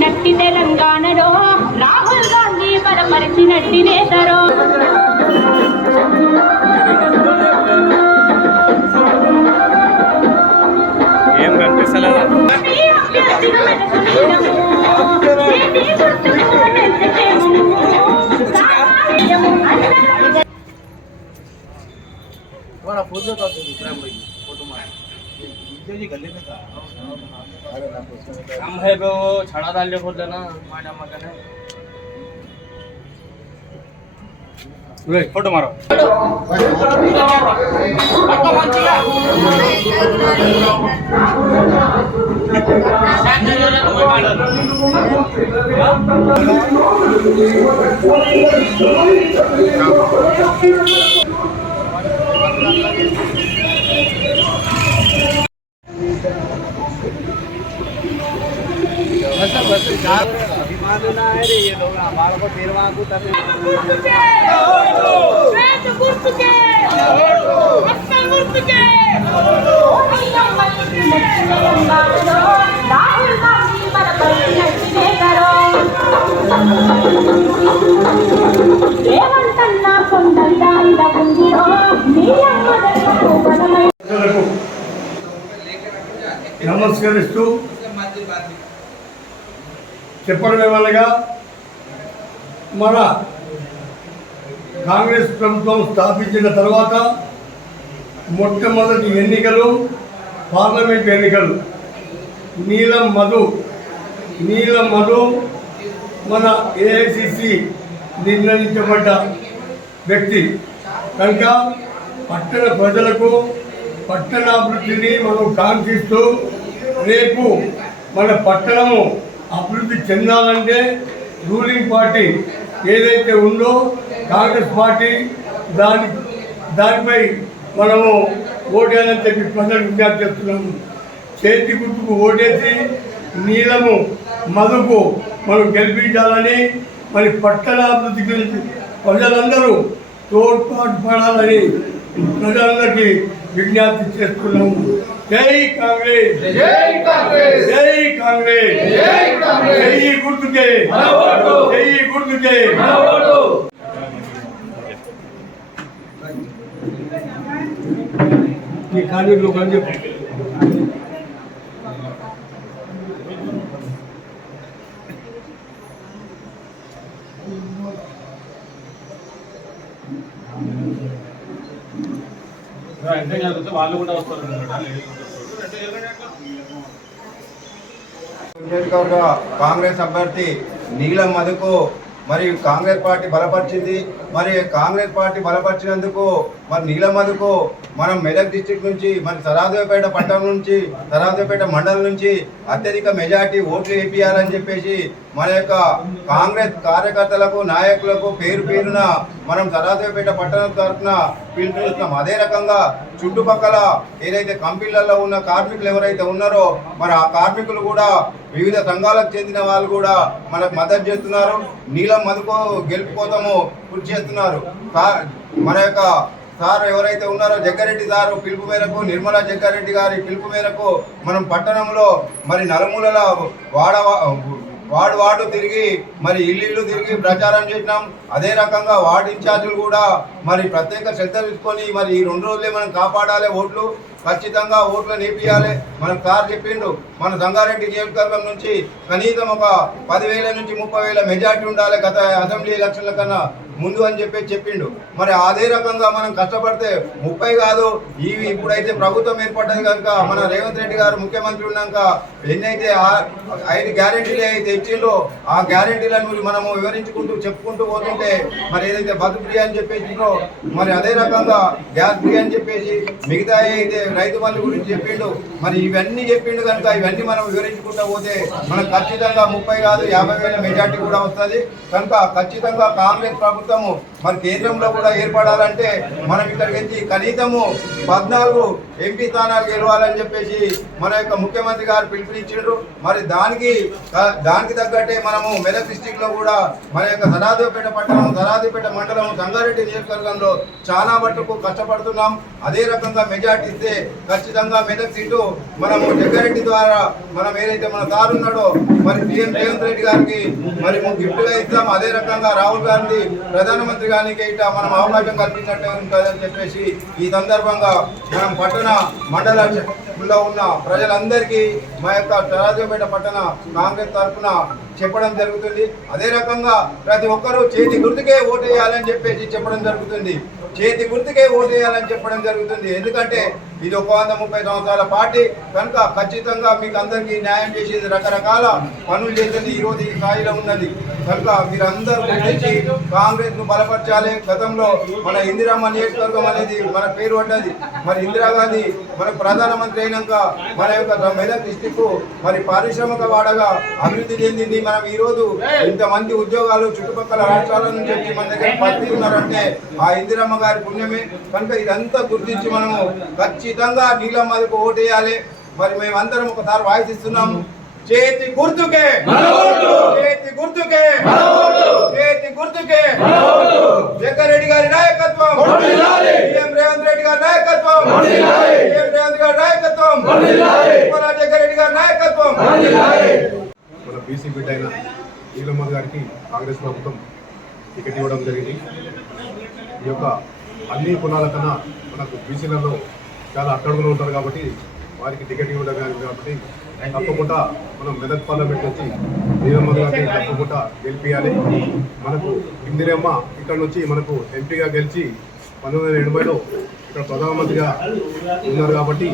నట్టి తెలంగాణలో రాహుల్ గాంధీ బలపరిచినట్టి నేతరో ఏం కనిపిస్తలేదు. हम है वो छड़ा डाल ले खोल देना माडा मगने रे फोटो मारो अक्का मंचिगा सामने जो ना तुम्हें मारो बस अभिमान ना है रे ये लोग हमारे को फिर वहां को तब वेद गुरु के अच्छा गुरु के राहुल गांधी बलपरिचिनट्टी करो ఏమంటన్నా కొండల్లా ఇలా ఉందిరో మీ అమ్మదలకు బలమై నమస్కరిస్తూ చెప్పడం ఏమనగా మన కాంగ్రెస్ ప్రభుత్వం స్థాపించిన తర్వాత మొట్టమొదటి ఎన్నికలు పార్లమెంట్ ఎన్నికలు. నీలం మధు మన ఏఐసిసి నిర్ణయించబడ్డ వ్యక్తి కనుక పట్టణ ప్రజలకు పట్టణాభివృద్ధిని మనం కాంక్షిస్తూ రేపు మన పట్టణము అభివృద్ధి చెందాలంటే రూలింగ్ పార్టీ ఏదైతే ఉందో కాంగ్రెస్ పార్టీ దానిపై మనము ఓటేయాలని చెప్పి ప్రజలకు విజ్ఞప్తి చేస్తున్నాము. చేతి గుర్తుకు ఓటేసి నీలము మధుకు మనం గెలిపించాలని మరి పట్టణాభివృద్ధి గురించి ప్రజలందరూ తోడ్పాటు పడాలని ప్రజలందరికీ విజ్ఞప్తి చేస్తున్నాము. జై కాంగ్రెస్, జై కాంగ్రెస్, జై కాంగ్రెస్, జై కాంగ్రెస్, జై గుర్తుకే, జై గుర్తుకే. మీ కార్మికులు అని చెప్పి వాళ్ళు కూడా వస్తారు. నియోజకవర్గ కాంగ్రెస్ అభ్యర్థి నీలం మధుకు మరి కాంగ్రెస్ పార్టీ బలపరిచింది. మరి కాంగ్రెస్ పార్టీ బలపరిచినందుకు మరి నీలం మధుకు మనం మెదక్ డిస్టిక్ నుంచి మరి సరాదేవపేట పట్టణం నుంచి సరాదేవపేట మండలం నుంచి అత్యధిక మెజార్టీ ఓట్లు వేయించాలని చెప్పేసి మన యొక్క కాంగ్రెస్ కార్యకర్తలకు నాయకులకు పేరు పేరున మనం సరాదేవపేట పట్టణం తరఫున పిలుపునిస్తున్నాం. అదే రకంగా చుట్టుపక్కల ఏదైతే కంపెనీలలో ఉన్న కార్మికులు ఎవరైతే ఉన్నారో మరి ఆ కార్మికులు కూడా వివిధ సంఘాలకు చెందిన వాళ్ళు కూడా మనకు మద్దతు చేస్తున్నారు. నీలం మధుకు గెలుపు కోసము కృషి చేస్తున్నారు. మన యొక్క సార్ ఎవరైతే ఉన్నారో జగ్గారెడ్డి సారు పిలుపు మేరకు, నిర్మలా జగ్గారెడ్డి గారి పిలుపు మేరకు మనం పట్టణంలో మరి నలుమూలల వార్డు తిరిగి మరి ఇల్లు తిరిగి ప్రచారం చేసినాం. అదే రకంగా వార్డు ఇన్ఛార్జీలు కూడా మరి ప్రత్యేక శ్రద్ధ తీసుకొని మరి ఈ 2 రోజులే మనం కాపాడాలి, ఓట్లు ఖచ్చితంగా ఓట్లు నేర్పియాలి. మనకు సార్ చెప్పిండు మన సంగారెడ్డి నియోజకవర్గం నుంచి కనీసం ఒక 10,000 నుంచి 30,000 మెజార్టీ ఉండాలి గత అసెంబ్లీ ఎలక్షన్ల కన్నా ముందు అని చెప్పిండు. మరి అదే రకంగా మనం కష్టపడితే 30 కాదు, ఇవి ఇప్పుడైతే ప్రభుత్వం ఏర్పడ్డది కనుక మన రేవంత్ రెడ్డి గారు ముఖ్యమంత్రి ఉన్నాక ఎన్నైతే 5 గ్యారెంటీలు అయితే ఇచ్చిండో ఆ గ్యారెంటీలను మనము వివరించుకుంటూ చెప్పుకుంటూ పోతుంటే మరి ఏదైతే బతు ఫ్రీ అని చెప్పేసిందో మరి అదే రకంగా గ్యాస్ ఫ్రీ అని చెప్పేసి మిగతా అయితే రైతు బంధు గురించి చెప్పిండు. మరి ఇవన్నీ చెప్పిండు కనుక ఇవన్నీ మనం వివరించుకుంటూ పోతే మనకు ఖచ్చితంగా 30 కాదు 50,000 మెజార్టీ కూడా వస్తుంది. కనుక ఖచ్చితంగా కాంగ్రెస్ ప్రభుత్వము మరి కేంద్రంలో కూడా ఏర్పడాలంటే మనం ఇక్కడికి వచ్చి కనీసము 14 ఎంపీ స్థానాలు గెలవాలని చెప్పేసి మన యొక్క ముఖ్యమంత్రి గారు పిలుపునిచ్చిండ్రు. మరి దానికి తగ్గట్టే మనము మెదక్ డిస్టిక్ లో కూడా మన యొక్క సరాదేవపేట పట్టణం, సరాదేవపేట మండలం, సంగారెడ్డి నియోజకవర్గంలో చాలా మట్టుకు కష్టపడుతున్నాం. అదే రకంగా మెజార్టీ ఇస్తే ఖచ్చితంగా మెదక్ సీటు మనము జగ్గారెడ్డి ద్వారా మనం ఏదైతే మన సార్ ఉన్నాడో మరి సీఎం రేవంత్ రెడ్డి గారికి మరి గిఫ్ట్ గా ఇస్తాం. అదే రకంగా రాహుల్ గాంధీ ప్రధానమంత్రి గారికి ఇట్లా మనం అవకాశం కల్పించినట్టు ఉంటుందని చెప్పేసి ఈ సందర్భంగా మనం పట్టణ మండలంలో ఉన్న ప్రజలందరికీ మా యొక్క సరాదేవపేట పట్టణ కాంగ్రెస్ తరఫున చెప్పడం జరుగుతుంది. అదే రకంగా ప్రతి ఒక్కరూ చేతి గుర్తుకే ఓటు వేయాలని చెప్పేసి చెప్పడం జరుగుతుంది. చేతి గుర్తుకే ఓటు వేయాలని చెప్పడం జరుగుతుంది. ఎందుకంటే ఇది 130 సంవత్సరాల పార్టీ కనుక ఖచ్చితంగా మీకు అందరికీ న్యాయం చేసేది, రకరకాల పనులు చేసేది ఈ రోజు ఈ స్థాయిలో ఉన్నది. కనుక మీరందరూ గుర్తించి కాంగ్రెస్ ను బలపరచాలి. గతంలో మన ఇందిరమ్మ నియోజకవర్గం అనేది మన పేరు పడ్డది. మరి ఇందిరాగాంధీ మన ప్రధానమంత్రి అయినాక మన యొక్క మెదక్ డిస్టిక్ మరి పారిశ్రామిక వాడగా అభివృద్ధి చెందింది. మనం ఈ రోజు ఇంతమంది ఉద్యోగాలు చుట్టుపక్కల రాష్ట్రాల నుంచి వచ్చి మన దగ్గర పనిచేస్తున్నారంటే ఆ ఇందిరమ్మ గారి పుణ్యమే. కనుక ఇదంతా గుర్తించి మనము ఖచ్చితంగా నీలం మధుకు ఓటు వేయాలి. మరి మేమందరం ఒకసారి వాయిస్ ఇస్తున్నాము. చేతి గుర్తుకే, చేతి గుర్తుకే, చేతి గుర్తుకే. జగ్గారెడ్డి గారి నాయకత్వం, సీఎం రేవంత్ రెడ్డి గారి నాయకత్వం, సీఎం రేవంత్ గారి నాయకత్వం, జగ్గారెడ్డి గారి నాయకత్వం. మన బీసీ బిడ్డ అయిన నీలం మధు గారికి కాంగ్రెస్ ప్రభుత్వం టికెట్ ఇవ్వడం జరిగింది. ఈ యొక్క అన్ని కులాల కన్నా మనకు బీసీలలో చాలా అట్టడుగులు ఉంటారు కాబట్టి వారికి టికెట్ ఇవ్వడం కాబట్టి తప్పకుండా మనం మెదక్ పార్లమెంట్ వచ్చి నీలం మధు గారిని తప్పకుండా గెలిపించాలి. మనకు ఇందిరమ్మ ఇక్కడ నుంచి మనకు ఎంపీగా గెలిచి 1980లో ఇక్కడ ప్రధానమంత్రిగా ఉన్నారు కాబట్టి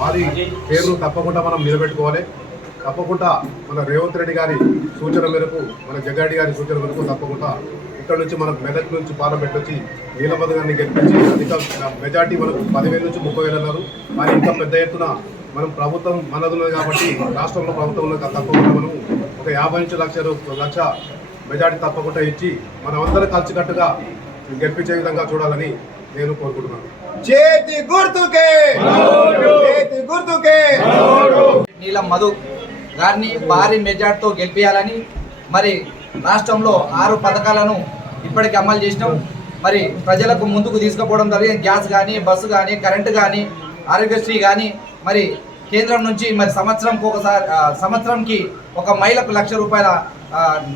వారి పేరును తప్పకుండా మనం నిలబెట్టుకోవాలి. తప్పకుండా మన రేవంత్ రెడ్డి గారి సూచన మేరకు, మన జగ్గారెడ్డి గారి సూచన మేరకు తప్పకుండా ఇక్కడ నుంచి మనకు మెదక్ నుంచి పార్లమెంట్ వచ్చి నీలం మధు గారిని గెలిపించి అధిక మెజార్టీ మనకు 10,000 నుంచి 30,000 అన్నారు. మరి ఇంకా పెద్ద ఎత్తున మనం ప్రభుత్వం మనది ఉన్నది కాబట్టి రాష్ట్రంలో ప్రభుత్వం ఉన్నది తప్పకుండా మనం ఒక 50 నుంచి లక్ష మెజార్టీ తప్పకుండా ఇచ్చి మనమందరం కలిసికట్టుగా గెలిపించే విధంగా చూడాలని నేను కోరుకుంటున్నాను. చేతి గుర్తుకే, చేతి గుర్తుకే. నీలం మధు గారిని భారీ మెజార్టీతో గెలిపించాలని మరి రాష్ట్రంలో 6 పథకాలను ఇప్పటికి అమలు చేసినాం. మరి ప్రజలకు ముందుకు తీసుకుపోవడం జరిగింది. గ్యాస్ కానీ, బస్సు కానీ, కరెంటు కానీ, ఆరోగ్యశ్రీ కానీ, మరి కేంద్రం నుంచి మరి సంవత్సరంకి ఒక మహిళకు 1,00,000 రూపాయల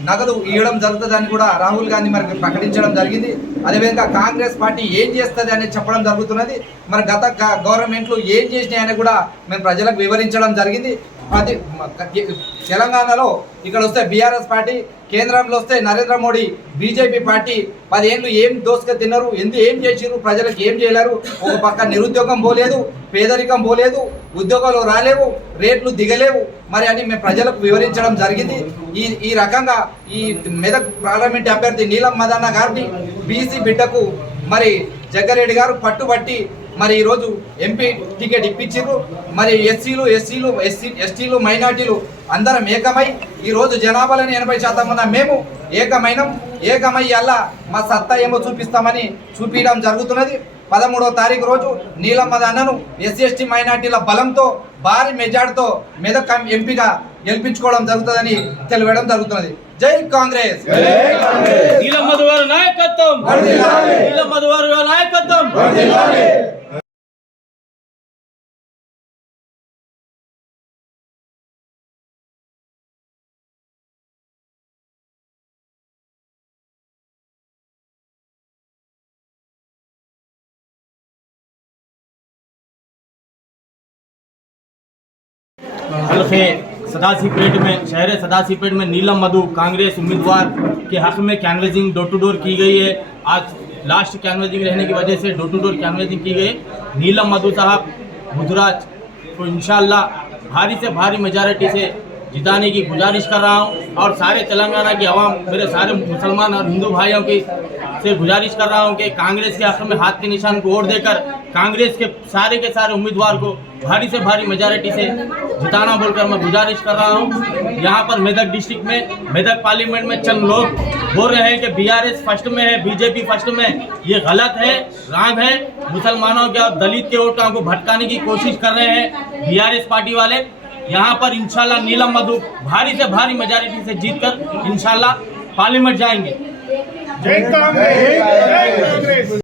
నగదు ఇవ్వడం జరుగుతుందని కూడా రాహుల్ గాంధీ మరి ప్రకటించడం జరిగింది. అదేవిధంగా కాంగ్రెస్ పార్టీ ఏం చేస్తుంది అనేది చెప్పడం జరుగుతున్నది. మరి గత గవర్నమెంట్లు ఏం చేసినాయని కూడా మేము ప్రజలకు వివరించడం జరిగింది. తెలంగాణలో ఇక్కడ వస్తే బీఆర్ఎస్ పార్టీ, కేంద్రంలో వస్తే నరేంద్ర మోడీ బీజేపీ పార్టీ 10 ఏళ్ళు ఏం దోసుక తిన్నారు, ఏం చేసిరు, ప్రజలకు ఏం చేయలేరు. ఒక పక్క నిరుద్యోగం పోలేదు, పేదరికం పోలేదు, ఉద్యోగాలు రాలేవు, రేట్లు దిగలేవు మరి అని మేము ప్రజలకు వివరించడం జరిగింది. ఈ రకంగా ఈ మెదక్ పార్లమెంట్ అభ్యర్థి నీలం మదన్న గారిని బీసీ బిడ్డకు మరి జగ్గారెడ్డి గారు పట్టుబట్టి మరి ఈరోజు ఎంపీ టికెట్ ఇప్పించారు. మరి ఎస్టీలు మైనార్టీలు అందరం ఏకమై ఈరోజు జనాభాలోని 80% ఉన్న మేము ఏకమై అలా మా సత్తా ఏమో చూపిస్తామని చూపించడం జరుగుతున్నది. 13వ తారీఖు రోజు నీలం మదన్నను SC/ST మైనార్టీల బలంతో భారీ మెజార్టీతో మెదక్ ఎంపీగా గెలిపించుకోవడం జరుగుతుందని తెలియడం జరుగుతున్నది. జై కాంగ్రెస్. నీలం మధు గారి నాయకత్వం, నీలం మధు గారి నాయకత్వం. सदासीपेट में शहर सदासीपेट में नीलम मधु कांग्रेस उम्मीदवार के हक में कैनवेजिंग डोर टू डोर की गई है। आज लास्ट कैनवेजिंग रहने की वजह से डोर टू डोर कैनवेजिंग की गई। नीलम मधु साहब बुधराज को इंशाल्लाह भारी से भारी मेजॉरिटी से जिताने की गुजारिश कर रहा हूं और सारे तेलंगाना की आवाम, मेरे सारे मुसलमान और हिंदू भाइयों की से गुजारिश कर रहा हूं कि कांग्रेस के हक में हाथ के निशान को वोट देकर कांग्रेस के सारे उम्मीदवार को भारी से भारी मेजॉरिटी से जिताना बोलकर मैं गुजारिश कर रहा हूं। यहां पर मेदक डिस्ट्रिक्ट में मेदक पार्लियामेंट में चंद लोग बोल रहे हैं कि BRS फर्स्ट में है, बीजेपी फर्स्ट में। ये गलत है, रॉन्ग है। मुसलमानों के और दलित के वोटों को भटकाने की कोशिश कर रहे हैं BRS पार्टी वाले। यहाँ पर इंशाल्लाह नीलम मधु भारी से भारी मेजॉरिटी से जीतकर इंशाल्लाह पार्लियामेंट जाएंगे। जय कांग्रेस।